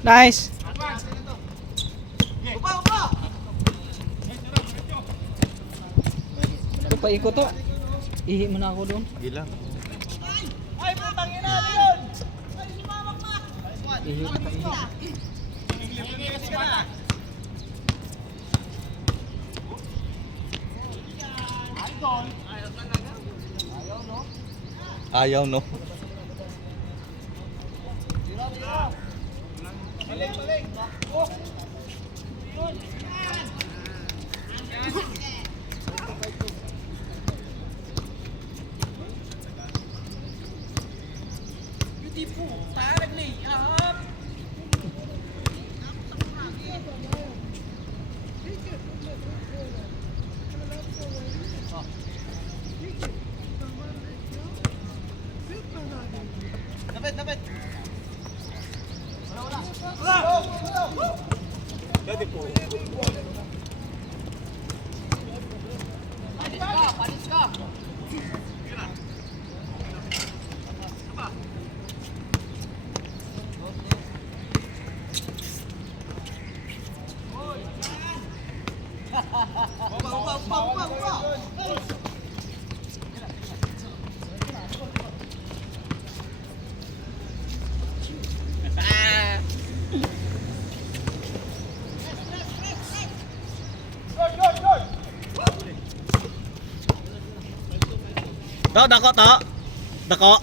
Nice. Ito pa ikot to. Ihi mo na ako doon. Gila. Ay, putang ina yun! Ihi pa ihi. Ayaw no. Dapat. Dati po. Panis ka! Upa! To, dako to. Dako.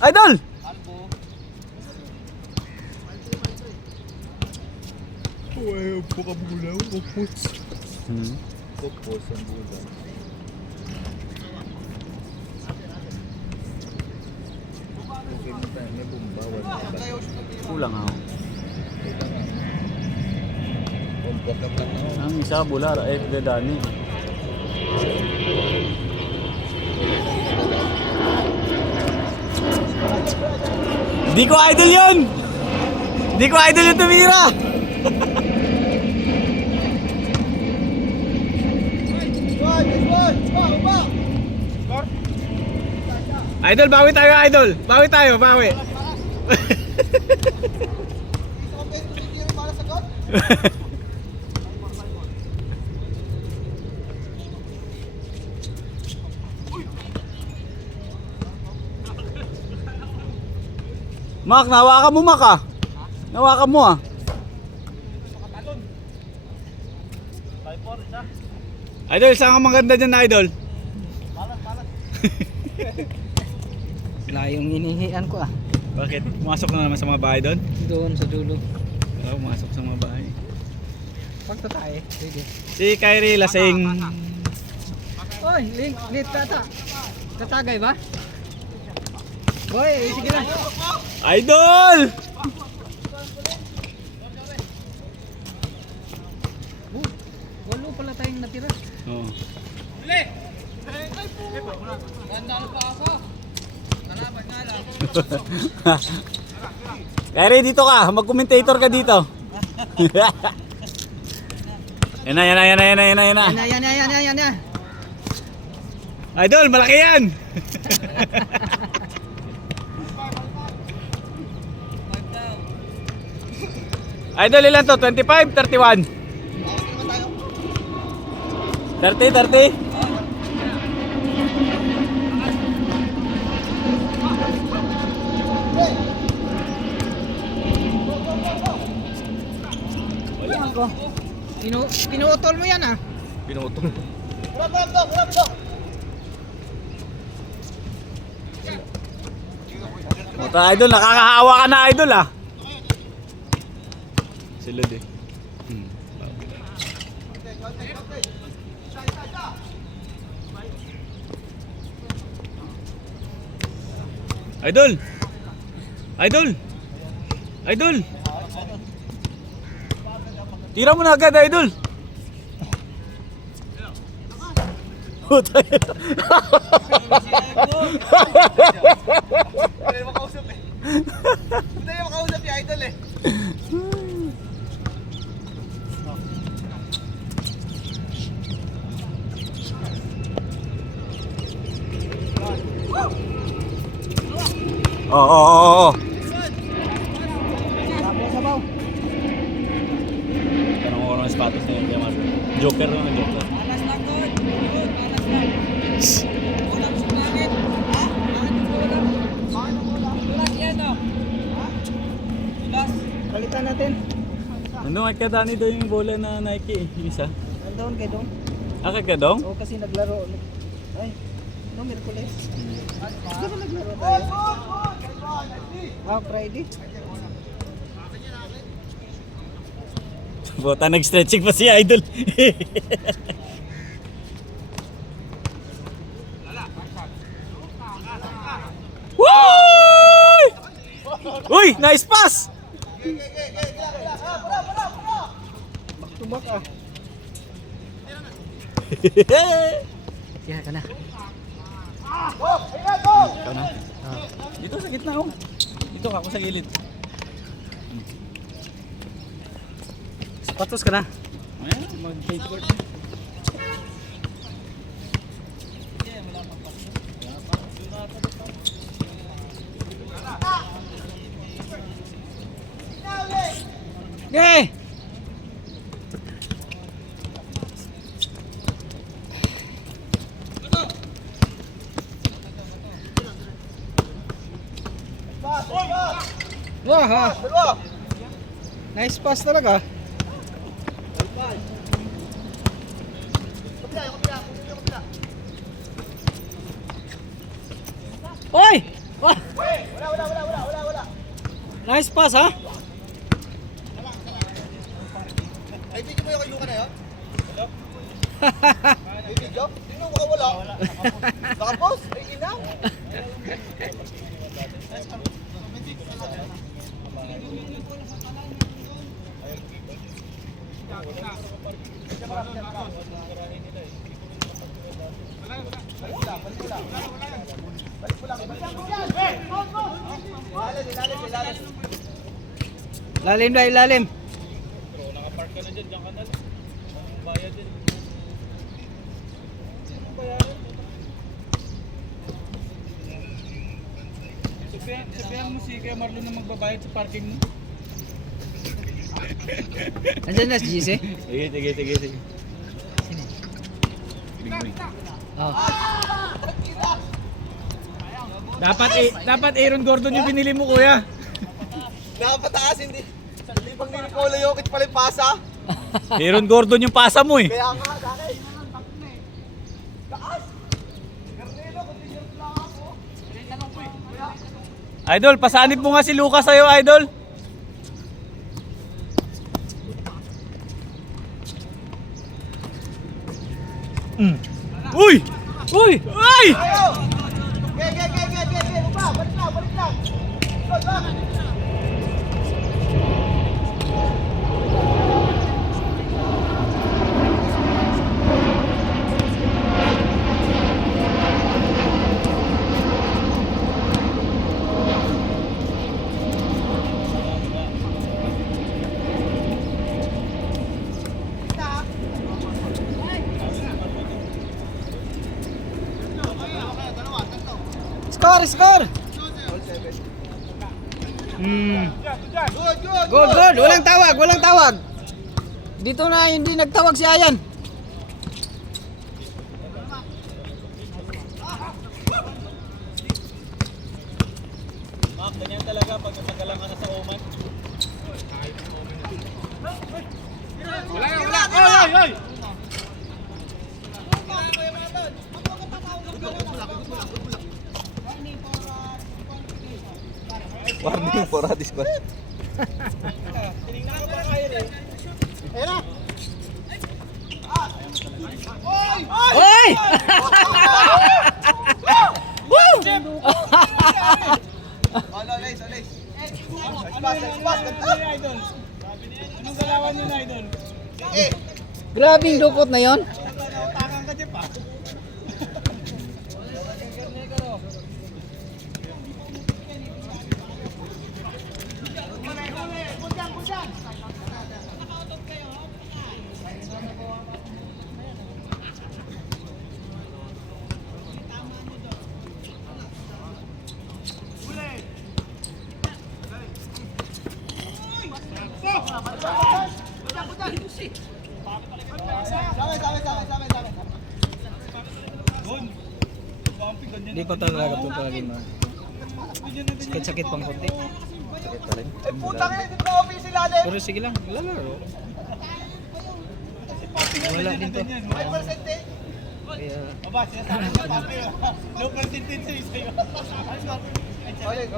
Idol. Uy, buka bulaw, upos. Upos ang bulaw. May bumbawan. Kulang ako. Bumbak lang ako. Ang isa bular dadani. Di ko idol yun! Di ko idol yung tumira! Idol, bawi tayo idol! Bawi! Mak, nawakan mo Mak ah. Nawakan mo ah. Idol, saan ka maganda dyan na idol? Balas. Layong inihian ko ah. Bakit? Pumasok na naman sa mga bahay doon? Doon sa dulo. Oo, pumasok sa mga bahay. Pagtatay, pwede. Si Kyrie lasing. Oy, late tata. Tatagay ba? Boy, sige lang. Idol! Walo pala tayong natira. Oo. Ganda pa ako. Salamat nga lang. Kyrie, dito ka. Mag-commentator ka dito. Yan na. Yan. Idol, malaki yan! Idol, ilan to? 25? 31? 30? Wala ko. Pinuutol mo yan ah. Pinutol. Grab! Mata idol, nakakahawa ka na idol ah. Sila din. Idol. Tira mo na agad idol. Puta. Hindi makausap eh. Idol eh. Oo, oo, oo. Sabaw. Tanong ko ng sapatos na yun. Joker lang ang joker. Alas lang doon. Doon, alas lang. Ulam sa langit. Ha? Bakit yung ulam? Bakit yung ulam? Ulas yan o. Ha? Ulas. Balitan natin. Nandun kay Kadani daw yung bola na Nike. Yung isa. Nandoon kay Dong. Ah, kay Kadong? Oo, kasi naglaro. Ay, no, Merkules. Di ba naglaro tayo? Ah, Friday. Bota, nag-stretching pa si Idol. Woo! Uy, nice pass! Back to back ah. Kaya ka na. Ikaw na. Dito sa gitna oh. Dito ako sa gilid. Sapatos ka na. Ayan, mag-skateboard. Yay! Wah, ha. Nice pass talaga. Oy! Wah! Wala. Nice pass ha. Ay, video mo yung kay Luka na yun? May video? Tingnan mo ka wala. Nakapost? Ay, ina. Lalim na ilalim. Nakapark ka na dyan, dyan ka na. Bayad din. Sabihan mo si Kuya Marlon na magbabayad sa parking mo. Andiyan na si GC? Sige. Oh. Dapat Aaron Gordon yung binili mo, kuya. Nakapataas, hindi. Hindi pang Nikola Jokic pala yung pasa. Aaron Gordon yung pasa mo eh. Kaya nga, dahil. Idol, pasanib mo nga si Lucas sa'yo, Idol. Uy! Uy! Uy! Ge. Balik lang. Good luck. Score! Good. Walang tawag. Dito na hindi nagtawag si Ayan. Mak, ganyan talaga pag napagalang ka na sa Oman. Wala. Oy! Warning for a discord. Oy! Alays. Pass. Anong galawan yun, Idol? Grabing dukot na yon. Takan ka dyan pa. Hindi ko talaga ito talaga mo. Sakit-sakit pang konti. Sakit pa rin. Eh, putang ina, dito na office ilalim. Pero sige lang, lalaro. Wala din to. Kaya, Aba, sinasabi niya, papi. Low percentage sa'yo. Ulit.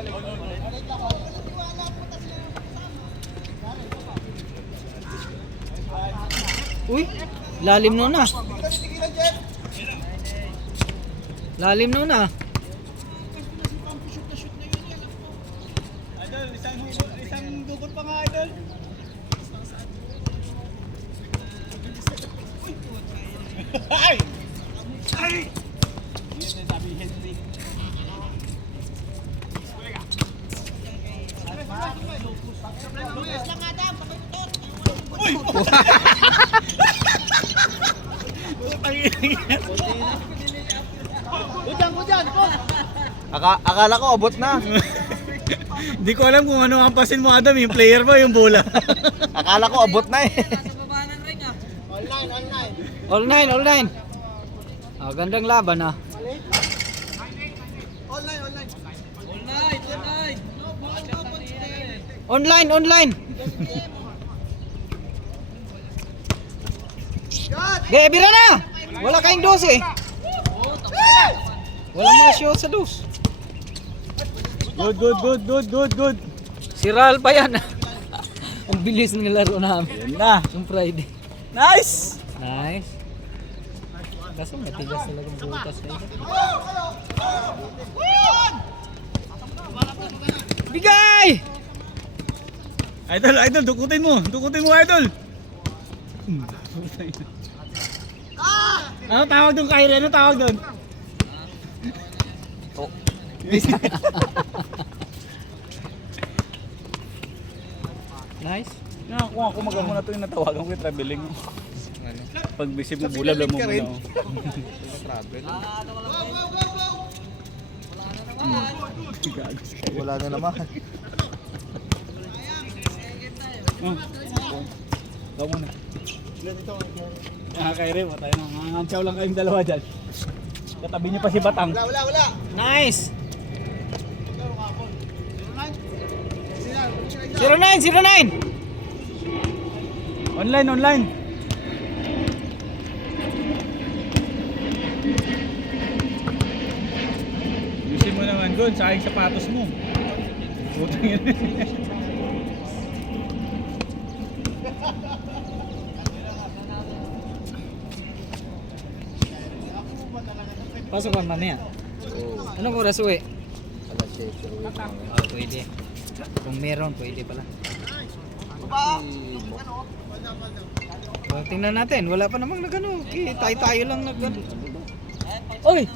uy, lalim nun na. Lalim nun na. Idol, isang dukot pa nga, idol. Ay! Ay! Yun yung sabi ni Henry. Akala ko abot na. Hindi ko alam kung ano ang pasin mo, Adam. Yung player mo, yung bola. Akala ko abot na eh. Nasa baba ng ring ah. All nine. Ah, gandang laban ah. All night. Online. Bebira na! Wala kayong dos eh. Walang mga shot sa dos. Good. Si Ral pa yan. Ang bilis ng laro namin. Yan na. Yung Friday. Nice! Nice. Kasi matigas talagang butas na ito. Bigay! Idol, dukutin mo, idol. Ano tawag doon, Kyrie? Ano tawag doon? Nice. Kung ako mag-amo na ito yung natawagan ko yung traveling. Pag bisip mo, bulab lang mo muna. Wala na naman. Ikaw muna. Kyrie, tayo na. Nangangansyaw lang kayong dalawa dyan. Katabi niyo pa si Batang. Wala. Nice. 09. Online. Yusin mo naman doon, sa aking sapatos mo. Putang yun. Pasok ka mamaya. Anong oras uwi? Alas 7. Oh, pwede. Kung meron, pwede pala. Tingnan natin, wala pa namang nagano. Okay, tayo lang nagano. Oy!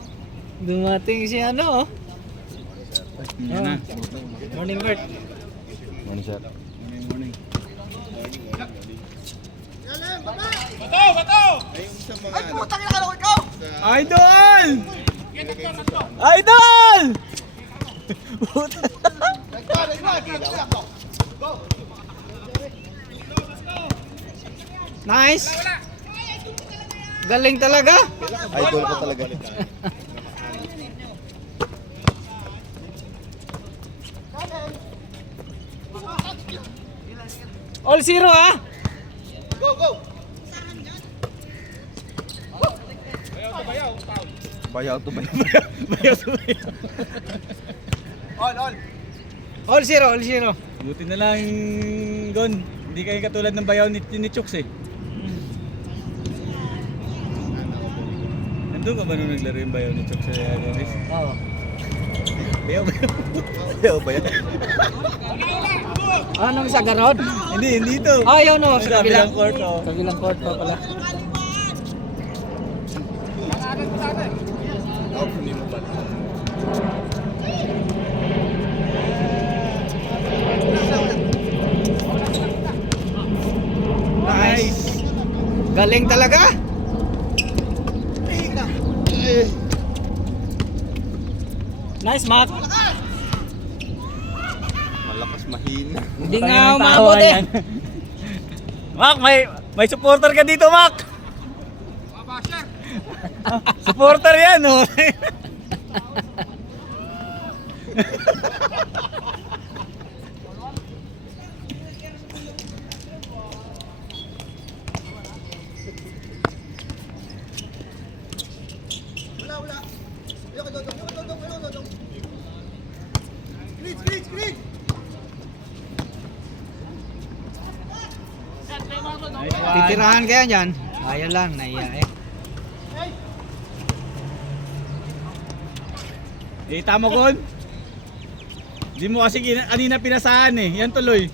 Dumating si ano oh. Yan na. Morning Bert. Morning, sir. Morning. Ay, putang ina, kala ko ikaw! Idol! Nice! Galing talaga! Idol ko talaga. All zero ah! Go! Bayaw to bayaw. All. All zero. Buti na lang, Gon. Hindi kayo katulad ng bayaw ni Chooks eh. Nandun ka ba nung naglaro yung bayaw ni Chooks sa Gomes? Oo. Bayaw. Bayaw. Anong sa garod? Hindi ito. Ah, yun o. Sa Kabilang court, oh. Kabilang court pa pala. Nice. Galing talaga. Nice, Mac. Malakas mahina. Hindi nga umabot eh. Mac, may supporter ka dito, Mac. Supporter yan, oh. Nice one. Titirahan kaya dyan. Ayaw lang, naiya eh. Tama kon. Di mo kasi kanina pinasahan eh. Yan tuloy.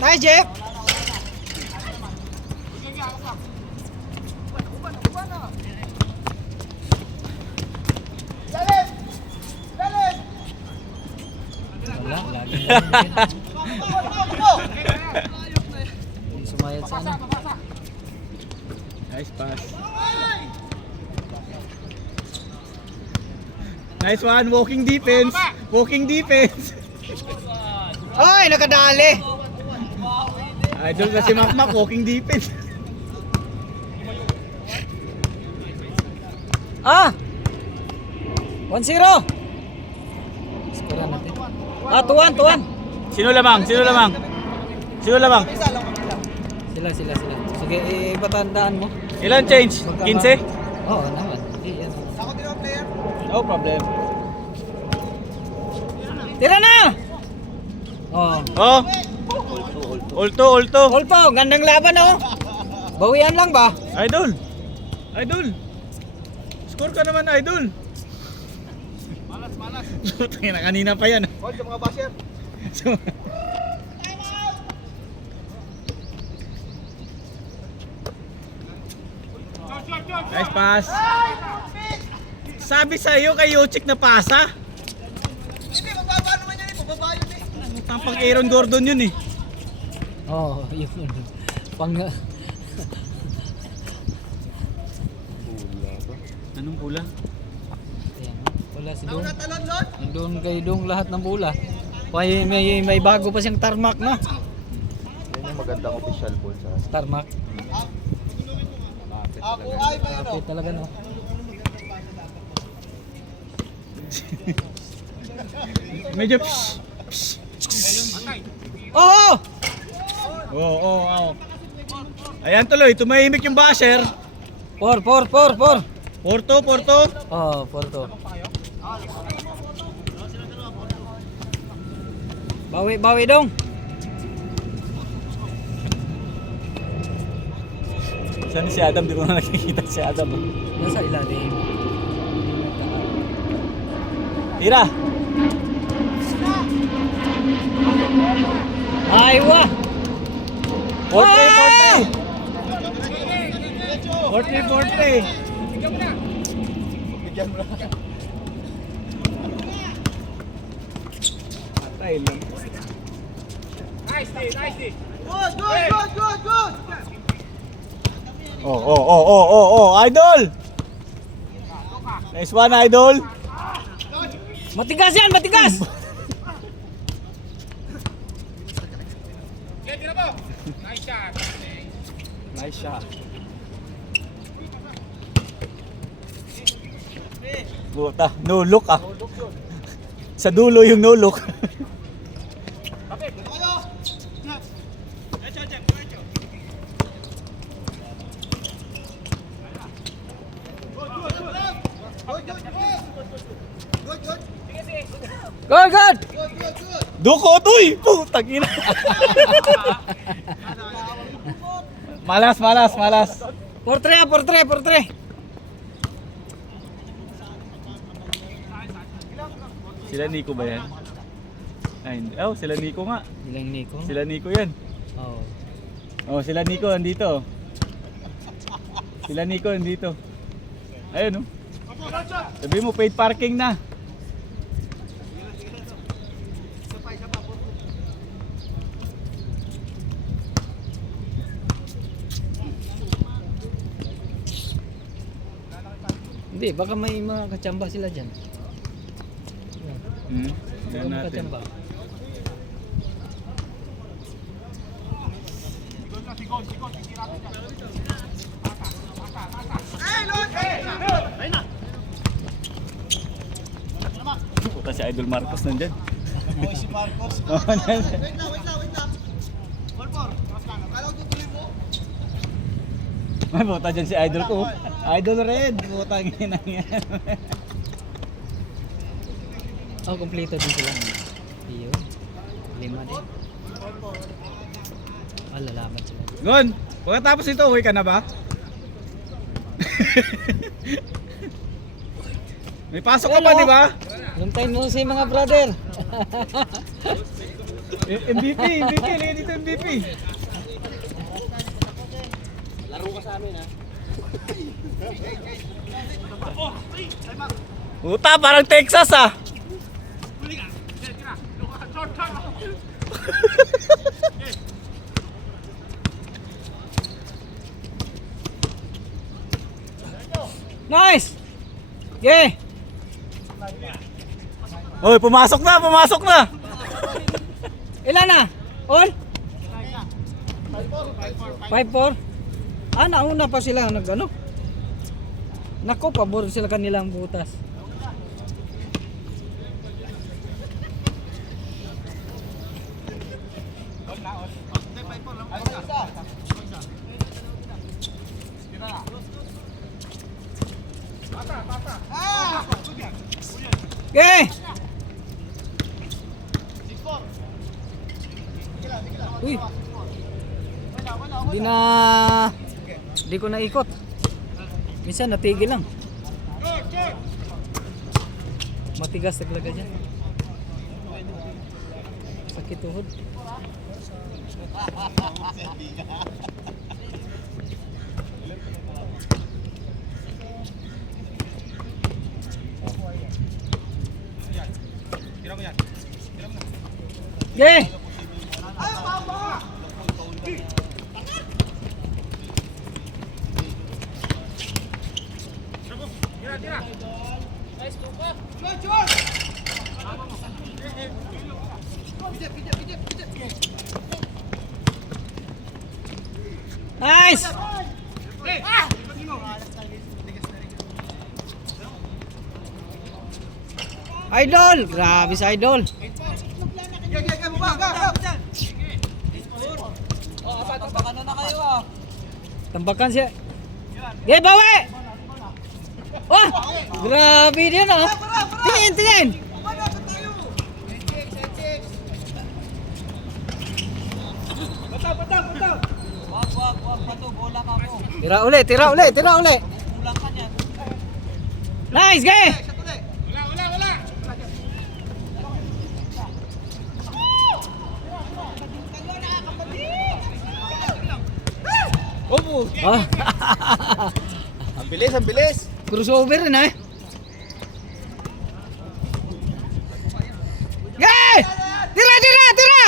Nice, Jeff! Wala, lagi yung sumayad sa ano. Nice pass. Nice one, walking defense. Walking defense. Ay, nakadali! Idol kasi Makmak, walking defense. Ah! 1-0! Skora natin. Ah, 2-1. Sino lamang? Sino lamang? Sino lamang? Sila. Sige, ibatandaan mo. Ilan change? 15? Oo, naman. Hindi, yan. No problem. Tira na! Oh. Oh. Ulto. Olpo, gandang laban oh. Bawian lang ba? Idol. Score ka naman, Idol. Malas. Tangina, kanina pa yan. Hold sa mga basher. Nice pass. Sabi sa iyo kay Yochik na pasa. Hindi, mababa naman yan eh. Mababa yun eh. Tampang Aaron Gordon yun eh. Oo, oh, yun. Pang... Anong pula? Ayan, wala si Dong. Talon, Lord. Nandun kay Dong lahat ng bola. May bago pa siyang tarmac na. Yan yung magandang official ball sa Tarmac. Ako ay mayroon. Kapit talaga no. Medyo Oo! Oo. Ayan tuloy, tumahimik yung basher. Por. Porto. Oh, Porto. Bawi Dong. Saan si Adam? Di ko na nakikita si Adam. Nasa ilalim. Tira. Aywa! 40. Bigyan mo na. Atay lang. Good. Oh, Idol! Nice one, Idol! Matigas yan, matigas! Nice shot. Buta, no look ah. Sa dulo yung no look. Good! Duko tuy! Putang ina. Malas. Portre. Sila Nico ba yan? Ay, oh, sila Nico nga. Ilang Nico? Sila Nico yan. Oo. Oh, sila Nico andito. Ayun oh. Sabi mo paid parking na. Hindi, baka may mga kachamba sila dyan. Hmm? Baka Yan mga natin. kachamba. Puta si Idol Marcos nandyan. Boy si Marcos. Oh, nandyan. Wait lang. Ball. Akala ko tutuloy mo. Ay, puta dyan si Idol ko. Idol Red. Putang ina yan. Oh, kompleto din sila. Iyo. 5 din. Ah, lalaban sila. Gon, pagkatapos ito, uwi ka na ba? May pasok ka pa, Hello. di ba? Long time no see mga brother. MVP, lagyan dito MVP. Puta, parang Texas ah. Nice! Yeah! Oy, pumasok na! Ilan na? All? 5-4? Ah, nauna pa sila nag-ano? Nako, pabor sila kanilang butas. Okay! Uy! Hindi ko naikot. Minsan natigil lang. Matigas talaga dyan. Sakit tuhod. Okay! Nice! Idol! Grabe si Idol! Ano na kayo ah? Tambakan siya. Okay, bawi! Wah! Grabe din ah! Tingin! Wag, pato, bola ka mo. Tira uli! Kulang ka niyan. Nice! Okay! Opo. Ah, Ang bilis. crossover na eh. Yay! Tira!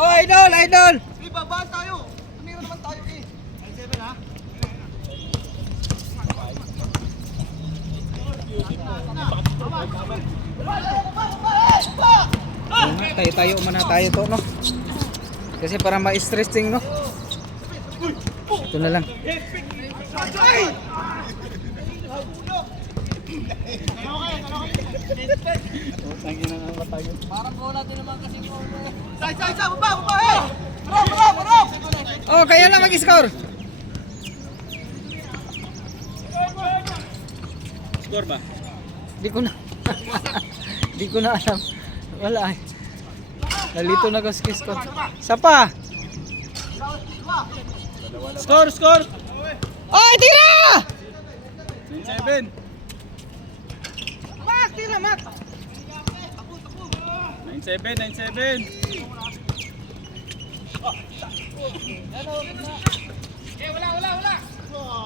Oh, idol! Babaan tayo. Tumira naman tayo eh. L7 ha? Tayo muna tayo to, no? Kasi para ma-stressing, no? Ito na lang. Parang bola din naman kasi mo. Baba, hey! Bro! Oh, kaya lang mag-score. Score ba? Di ko na. Di ko na alam. Wala eh. Nalito na ko skis ko. Sapa! Score, score! Oy, tira! 9-7. Mak, tira, Mak. 9-7.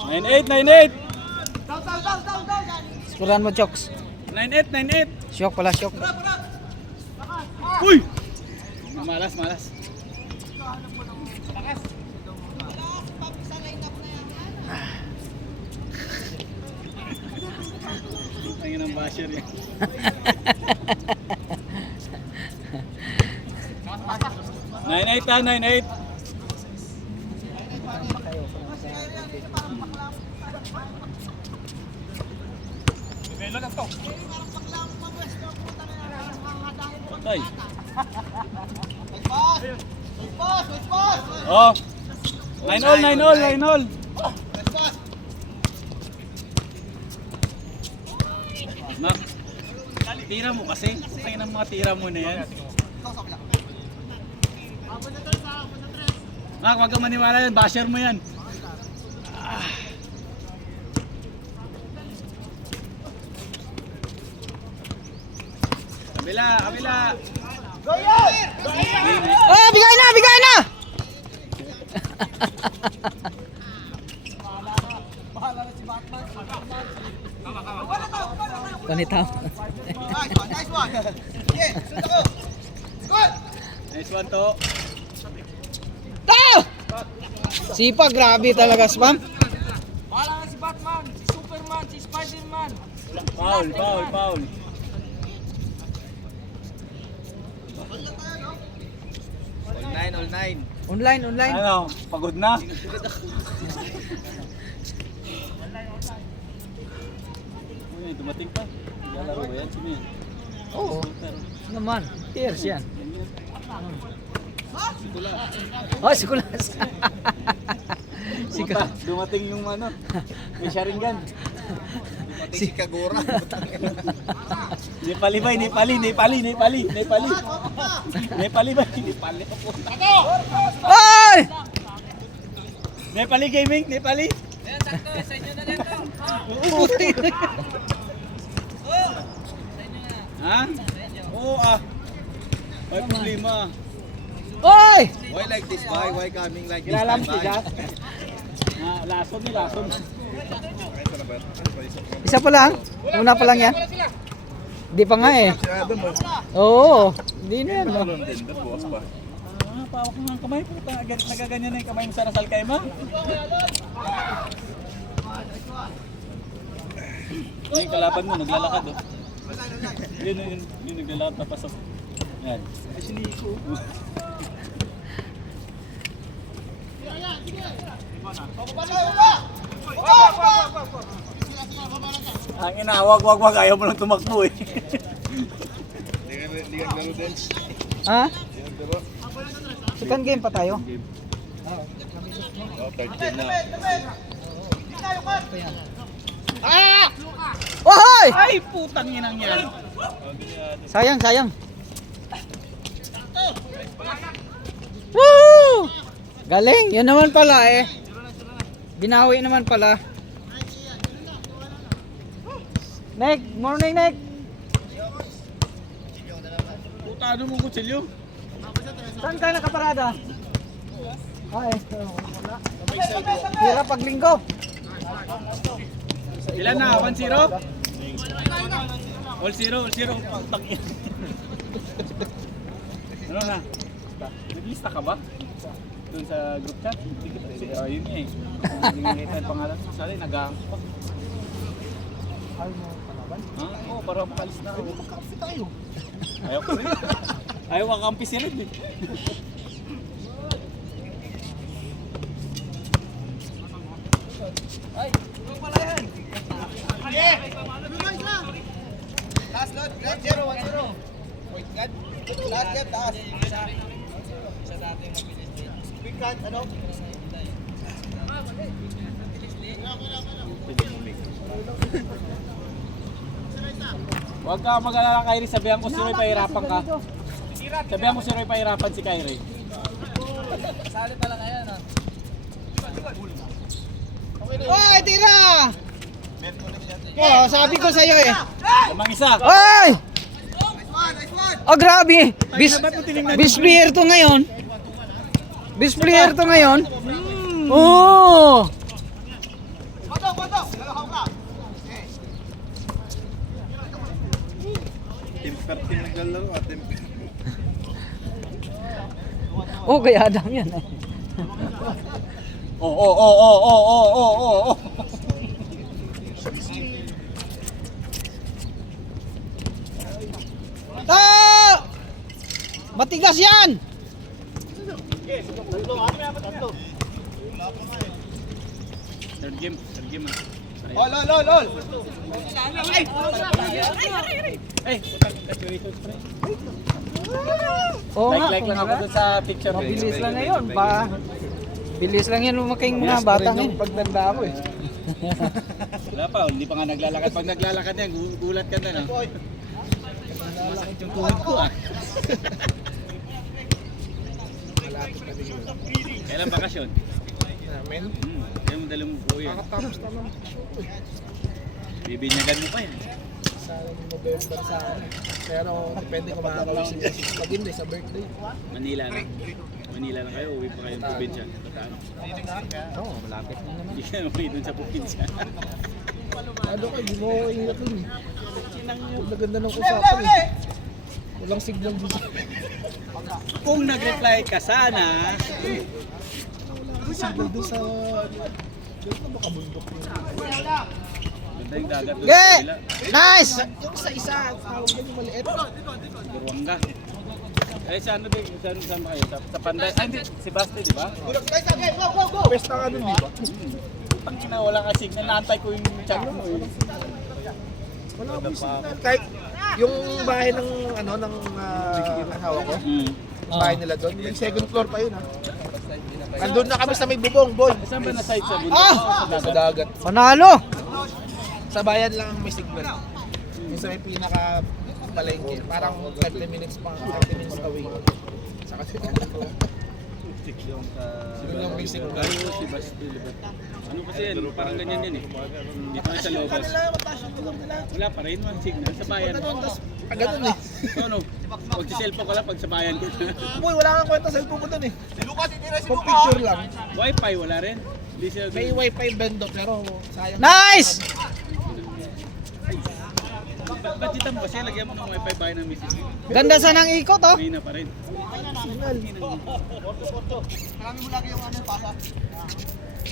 9-8. Skuran mo, Chokes. 9-8. Shock pala, shock. Uy! Malas. Tingin ng basher yan. 9-8 ha, 9-8. Patay. Oh. 9-all. Nak, tira mo kasi. Kaya ng mga tira mo na yan. Nak, wag kang maniwala yan. Basher mo yan. Kabila. Oh, bigay na! Ganito. Nice one. Yeah, sunod ako. Good. Nice one to. Tao! Sipa, grabe talaga, Spam. Wala na si Batman, si Superman, si Spiderman. Foul. All nine. Online. Ano, pagod na? Uy, dumating pa. Naglalaro ba yan? Sino yan? Oo. Naman. Tears yan. Oh, sikulas. Puta, dumating yung ano, may Sharingan. Si Kagura. Nepali ba? Nepali ba? Oy! Nepali gaming, Nepali. Ayan, sakto, sa inyo na dito. Puti. Ha? Oo May problema. Oy! Why like this boy? Why coming like this? Kilala mo si Gas? Lason. Isa pa lang? Una pa lang yan? Di pa nga eh. Oo. Hindi na yan. Oh. Pawak mo ng kamay. Puta, nagaganyan na yung kamay mo sa Rasal Kaima. Yung kalaban mo, naglalakad oh. Yun naglalakad papasok. Yan. Ang ina, wag, ayaw mo lang tumakbo eh. Hindi ka naglaro din. Ha? Second game pa tayo. Third game na. Ohoy! Ay, putang inang yan. Sayang. Woo! Galing, yan naman pala eh. Binawi naman pala. Nick, morning Nick. Puta, ano mong kutsilyo? Saan ka nakaparada? Ay, wala. Tira pag linggo. Ilan na? 1-0? All 0. Putang ina. Ano na? Naglista ka ba? Doon sa group chat? Yun eh. Hindi nakita yung pangalan. Sali, nag-aang pa. Oo, para makalis na. Makakampi tayo. Ayaw ko rin. Ayaw kakampi si Red eh. Last load, 0-1-0. Last game, taas. Quick cut, ano? Huwag ka mag-alala, Kyrie. Sabihan ko si Roy, pahirapan ka. Sabihan ko si Roy, pahirapan si Kyrie. Sali pala ngayon, ah. Oy, tira! Oh, sabi ko sa'yo eh. Lamang isa. Ay! Oh, grabe. Bis player to ngayon. Bis player to ngayon. Oh! Temper team naglalaro at temper. Oh, kaya adam yan eh. Oh. Ta! Matigas yan! Third game. Ol, ol, ol, ol! Eh, putang restoration spray. Oo nga. Like lang ako dun sa picture. Mabilis lang ngayon. Bilis lang yan lumaking mga bata ngayon. Pagtanda ako eh. Wala pa, hindi pa nga naglalakad. Pag naglalakad yan, gulat ka na, no? Masakit yung tuhod ko, ah. Kailan bakasyon? Namin. Kaya mo dala mo po yan. Nakatapos naman. Bibinyagan mo pa yan. Sa November sa ano. Pero depende kung makakawin si Pagin sa birthday. Manila na. Manila na kayo, uwi pa kayong probinsya. Bataan. Oo, malapit na naman. Hindi ka uwi dun sa probinsya. Ano ka, hindi mo ingat dun eh. Ang ganda ng usapan eh. Walang signal dito. Kung nag-reply ka sana, Signal dun sa... Dito na baka bundok yun. ganda yung dagat doon Ge! sa kabila. Nice! Yung sa isa, tawag yan yung maliit. Buruanga. Eh, sa ano din? Saan ba kayo? Sa Panday? Ah, hindi. Si Basti, di ba? Best na ka dun, di ba? Pang ina, wala ka signal. Naantay ko yung chat mo eh. Wala akong signal. Kahit yung bahay ng ano ng asawa ko, bahay nila doon, may second floor pa yun ha. Nandun na kami sa may bubong, boy. Saan ba na site sa bundok? Ah! Sa Sa dagat. dagat. Panalo! Sa bayan lang ang may signal. Yung sa may pinaka palengke. Parang 30 minutes away. Sa kasi Yung sa... Yun lang may signal. Gayo si Basti, di ba? Ano kasi yan? Parang ganyan yan eh. Dito na sa lobos. Wala pa rin, one signal. Sa bayan. Ganun eh. Ano? Mag-cellphone ka lang pag sa bayan ko. Boy, wala kang kwenta sa cellphone ko doon eh. Kung picture lang. Wi-Fi wala rin. Hindi siya May wifi bendo pero sayang. Nice! Budgetan mo kasi lagyan mo ng wifi bahay ng misis. Ganda sa nang ikot oh. May na pa rin. Signal.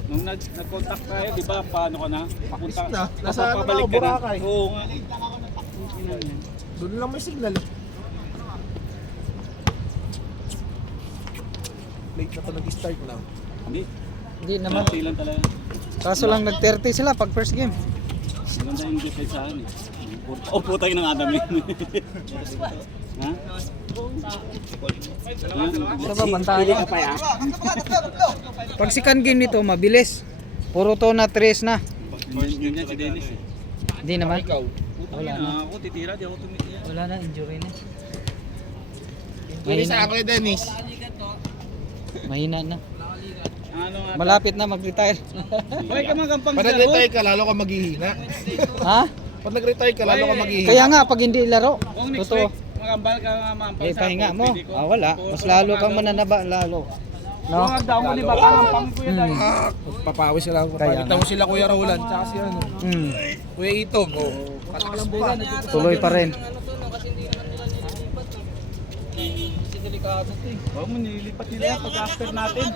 Nung nag-contact tayo, di ba, paano ka na? Papunta, Na, nasa ano papabalik na, ka na. Boracay. Oo nga. Doon lang may signal. Late na pa nag-start na. Hindi. Hindi naman. Konti lang talaga. Kaso lang nag-30 sila pag first game. Maganda yung defense sa akin eh. Oh, putay ng Adam yun. Ha? Sa ba, bantayan ka pa ya? Pag second game nito, mabilis. Puro to na 3 na. Yun yan si Dennis eh. Hindi naman. Wala na. Ako titira, di ako tumitira. Wala na, injury na. Hindi sa ako eh, Dennis. Mahina na. Ano nga? Malapit na mag-retire. Hoy, ka magampang Pag nag-retire ka, lalo ka maghihina. Ha? Pag nag-retire ka, lalo ka maghihina. Kaya nga, pag hindi laro, Kung next totoo. week, magambal ka nga mampang Eh, pahinga mo. pwede ko. Wala. Mas lalo kang mananaba, lalo. No? Mga daw mo ni Batang ang pangkuya dahil. Papawis sila. Kaya Papalitan mo sila Kuya Roland. Tsaka si ano. Hmm. Kuya Itong. Patakas pa. Tuloy pa rin. Kasi delikado to eh. Huwag mo, nililipat nila yan pag after natin.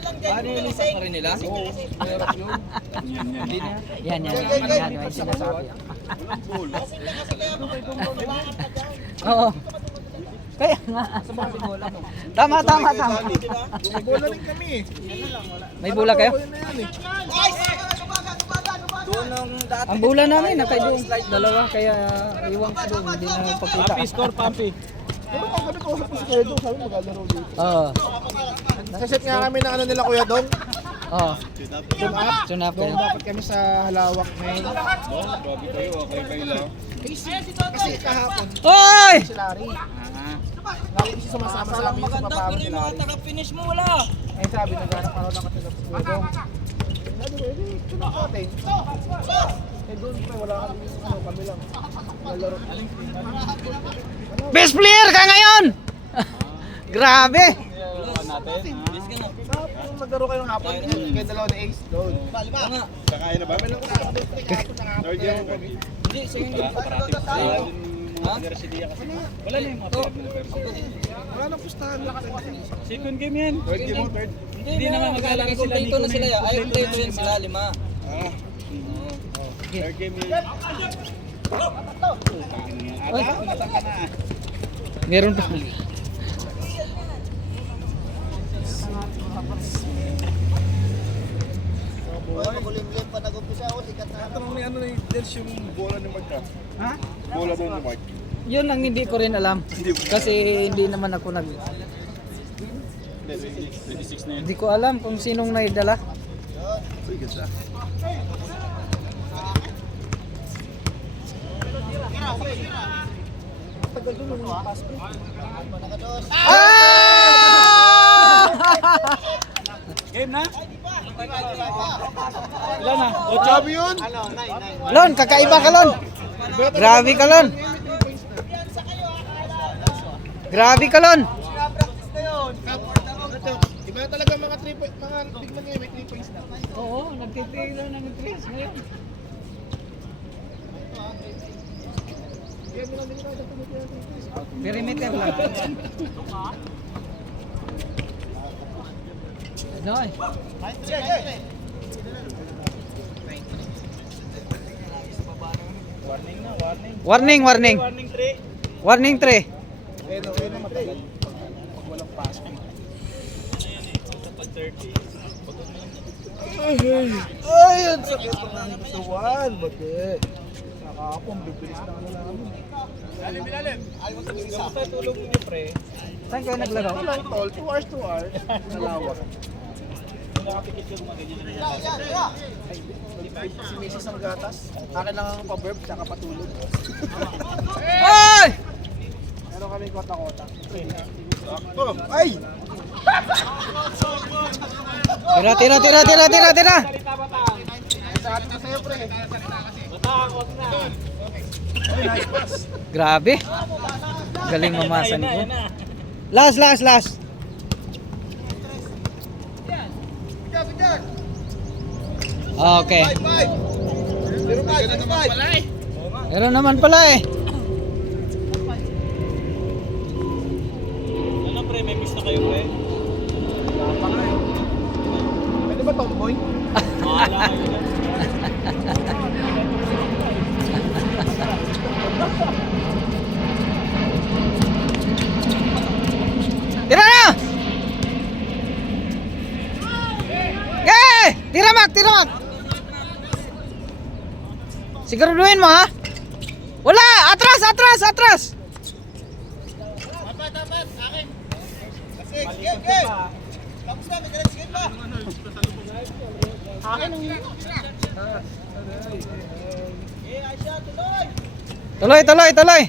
Nilipat pa rin nila? Oo. Yan. Yan, may sinasabi. Oo. Kaya nga. Tama. Bola rin kami eh. May bula kayo? Bola na yan eh. Doon nung dati. Ang bula namin, nakaidoong dalawa, kaya iwan ko doon, hindi na pagkita. Pampi, score, Pampi. Pero kung kami kausap ko si Kuya Dong, sabi maglalaro dito. Oo. Nakaset nga kami ng ano nila Kuya Dong. Oo. Tune up. Tune up Doon kayo. dapat kami sa halawak ngayon. Grabe kayo, okay lang. Kasi kahapon, Hoy! si Larry. Ah, Lagi kasi sumasama sa amin sa Maganda, papawag pero ni yung mga Larry. taga-finish mo wala. Ay sabi, naghanap ako ng katilap sa Dodong. Sabi ko, tune up natin. Eh doon pa, wala kami, kami lang. Nalaro. Best player ka ngayon! Grabe! natin. Bis ka na. Kung maglaro kayo ng hapon, kayo dalawa na ace. Doon. Oo nga. Kakain na ba? Kami lang ko sa kahapon ng hapon. Third year mo. Hindi, sige. Parati pa sa mga Garcia kasi. Wala na yung mga player na Garcia. Wala nang pustahan lang kasi. Second game yan. Third game mo, third. Hindi naman maglalagay sila. Kompleto na sila. Ay, kompleto yan sila, 5. Ah. Third game yun. Oy. Natang ka na. Meron pa. Tanong ni ano ni Dels yung bola ni Mark. Ha? Bola doon ni Mark. Yun ang hindi ko rin alam. Kasi hindi naman ako 26 na yun. Hindi ko alam kung sinong naidala. Sige sa. Game na? Ilan na? 8 yun? Lon, kakaiba ka Lon. Grabe ka Lon. Grabe ka Lon. Iba talaga mga 3 points, mga bigman ngayon, may 3 points na. Oo, nagtitira ng 3 ngayon. Perimeter lang. Ano eh? Warning na, warning. Warning, warning. Warning 3. Warning 3. Eh, no, matagal. Pag walang pass. Pag 30. Ay, ang sakit ng katawan. Bakit? Nakakapong, bibilis na ako namin. Kamusta tulog niyo, pre? Saan kayo naglaro? Ano lang, tol? 2 hours, 2 hours. Nalawak. Nakapikit yung mga ganyan na Ay, si Mrs. ang gatas. Akin lang ang pa-verb, tsaka patulog. Ay! Meron kami kota-kota. Ay! Tira, tira, tira, tira, tira, tira. Sa atin na sa'yo, pre. Grabe. Galing mamasa ni ko. Last, last, last. Okay. Meron naman pala eh. Ano, pre? May miss na kayo, pre? Pwede ba tomboy? Mahala kayo na. Tira na! Eh! Tira Mac, tira Mac. Siguraduhin mo ha. Wala! Atras, atras, atras! Tuloy, tuloy, tuloy!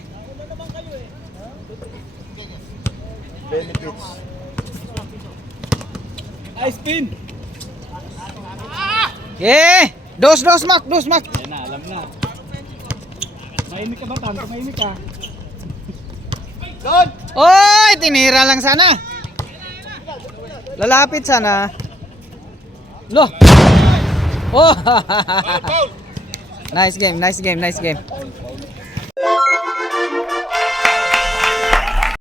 Benefits. Ice pin! Yeah! Dos, dos Mac, dos Mac. Yan na, alam na. Mahimik ka ba, Tam? Mahimik ka. Oy, tinira lang sana. Lalapit sana. Lo. Oh. Nice game, nice game, nice game.